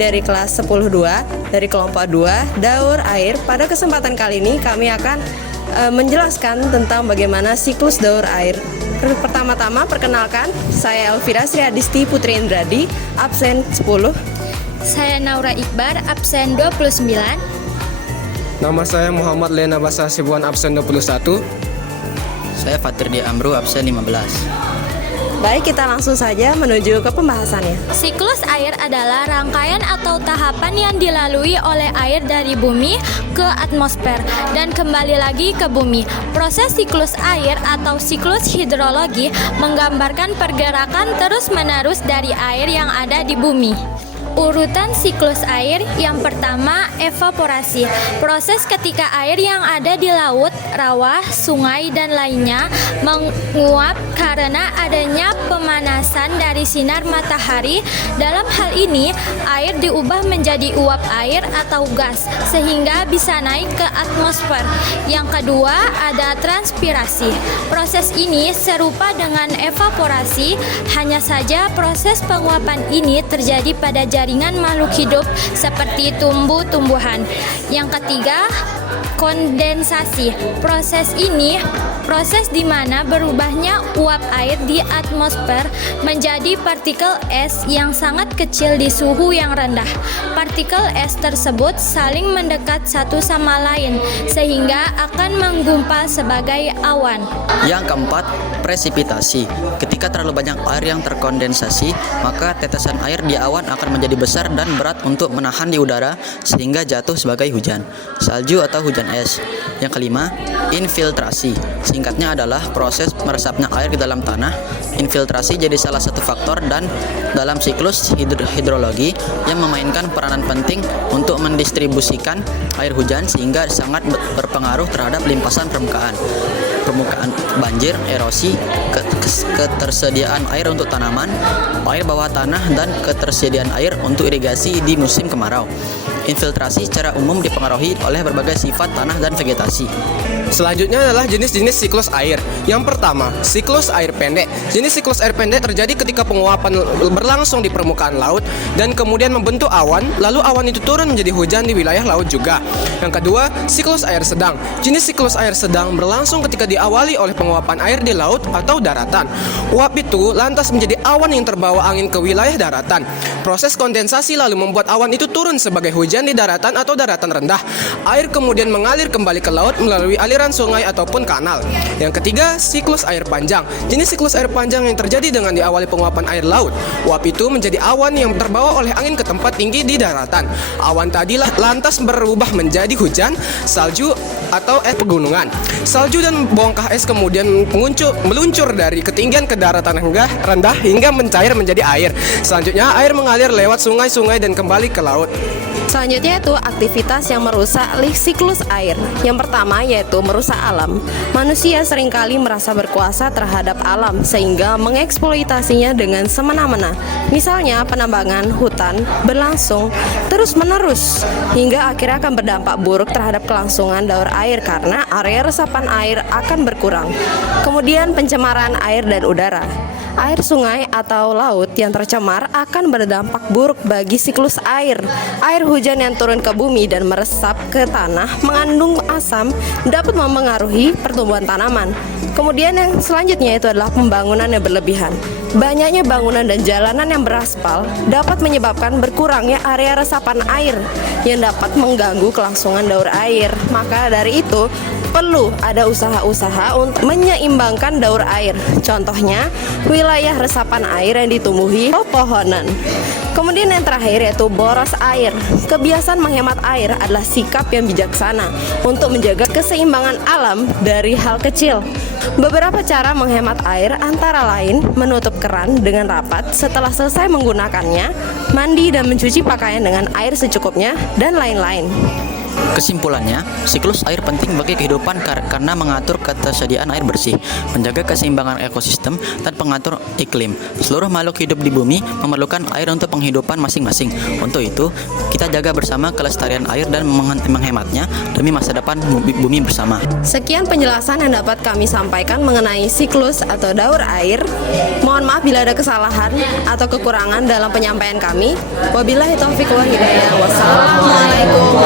dari kelas 10-2 dari kelompok 2 Daur Air. Pada kesempatan kali ini kami akan menjelaskan tentang bagaimana siklus daur air. Pertama-tama perkenalkan, saya Elvira Sri Adisti Putri Indradi, absen 10. Saya Naura Iqbar, absen 29. Nama saya Muhammad Lena Basa Sibuan, absen 21. Saya Fatir Dia Amru, absen 15. Baik, kita langsung saja menuju ke pembahasannya. Siklus air adalah rangkaian atau tahapan yang dilalui oleh air dari bumi ke atmosfer dan kembali lagi ke bumi. Proses siklus air atau siklus hidrologi menggambarkan pergerakan terus-menerus dari air yang ada di bumi. Urutan siklus air yang pertama, evaporasi. Proses ketika air yang ada di laut, rawa, sungai, dan lainnya menguap karena adanya pemanasan dari sinar matahari. Dalam hal ini, air diubah menjadi uap air atau gas sehingga bisa naik ke atmosfer. Yang kedua, ada transpirasi. Proses ini serupa dengan evaporasi, hanya saja proses penguapan ini terjadi pada jaringan makhluk hidup seperti tumbuh-tumbuhan. Yang ketiga, kondensasi. Proses ini proses di mana berubahnya uap air di atmosfer menjadi partikel es yang sangat kecil di suhu yang rendah. Partikel es tersebut saling mendekat satu sama lain sehingga akan menggumpal sebagai awan. Yang keempat, presipitasi. Ketika terlalu banyak air yang terkondensasi, maka tetesan air di awan akan menjadi besar dan berat untuk menahan di udara sehingga jatuh sebagai hujan, salju atau hujan es. Yang kelima, infiltrasi. Singkatnya adalah proses meresapnya air ke dalam tanah. Infiltrasi jadi salah satu faktor dan dalam siklus hidrologi yang memainkan peranan penting untuk mendistribusikan air hujan sehingga sangat berpengaruh terhadap limpasan permukaan banjir, erosi, ketersediaan air untuk tanaman, air bawah tanah, dan ketersediaan air untuk irigasi di musim kemarau. Infiltrasi secara umum dipengaruhi oleh berbagai sifat tanah dan vegetasi. Selanjutnya adalah jenis-jenis siklus air. Yang pertama, siklus air pendek. Jenis siklus air pendek terjadi ketika penguapan berlangsung di permukaan laut dan kemudian membentuk awan, lalu awan itu turun menjadi hujan di wilayah laut juga. Yang kedua, siklus air sedang. Jenis siklus air sedang berlangsung ketika diawali oleh penguapan air di laut atau daratan. Uap itu lantas menjadi awan yang terbawa angin ke wilayah daratan. Proses kondensasi lalu membuat awan itu turun sebagai hujan di daratan atau daratan rendah. Air kemudian mengalir kembali ke laut melalui aliran sungai ataupun kanal. Yang ketiga, siklus air panjang. Jenis siklus air panjang yang terjadi dengan diawali penguapan air laut. Uap itu menjadi awan yang terbawa oleh angin ke tempat tinggi di daratan. Awan tadilah lantas berubah menjadi hujan, salju, atau es pegunungan. Salju dan bongkah es kemudian meluncur dari ketinggian ke daratan rendah hingga mencair menjadi air. Selanjutnya, air mengalir lewat sungai-sungai dan kembali ke laut. Selanjutnya yaitu aktivitas yang merusak siklus air. Yang pertama yaitu merusak alam. Manusia seringkali merasa berkuasa terhadap alam sehingga mengeksploitasinya dengan semena-mena. Misalnya penambangan hutan berlangsung terus-menerus hingga akhirnya akan berdampak buruk terhadap kelangsungan daur air karena area resapan air akan berkurang. Kemudian pencemaran air dan udara. Air sungai atau laut yang tercemar akan berdampak buruk bagi siklus air. Air hujan yang turun ke bumi dan meresap ke tanah mengandung asam dapat mempengaruhi pertumbuhan tanaman. Kemudian yang selanjutnya itu adalah pembangunan yang berlebihan. Banyaknya bangunan dan jalanan yang beraspal dapat menyebabkan berkurangnya area resapan air yang dapat mengganggu kelangsungan daur air. Maka dari itu perlu ada usaha-usaha untuk menyeimbangkan daur air. Contohnya, wilayah resapan air yang ditumbuhi pepohonan. Kemudian yang terakhir yaitu boros air. Kebiasaan menghemat air adalah sikap yang bijaksana untuk menjaga keseimbangan alam dari hal kecil. Beberapa cara menghemat air antara lain menutup keran dengan rapat setelah selesai menggunakannya, mandi dan mencuci pakaian dengan air secukupnya, dan lain-lain. Kesimpulannya, siklus air penting bagi kehidupan karena mengatur ketersediaan air bersih, menjaga keseimbangan ekosistem, dan pengatur iklim. Seluruh makhluk hidup di bumi memerlukan air untuk penghidupan masing-masing. Untuk itu, kita jaga bersama kelestarian air dan menghematnya demi masa depan bumi bersama. Sekian penjelasan yang dapat kami sampaikan mengenai siklus atau daur air. Mohon maaf bila ada kesalahan atau kekurangan dalam penyampaian kami. Wabillahi taufiq wal hidayah. Wassalamualaikum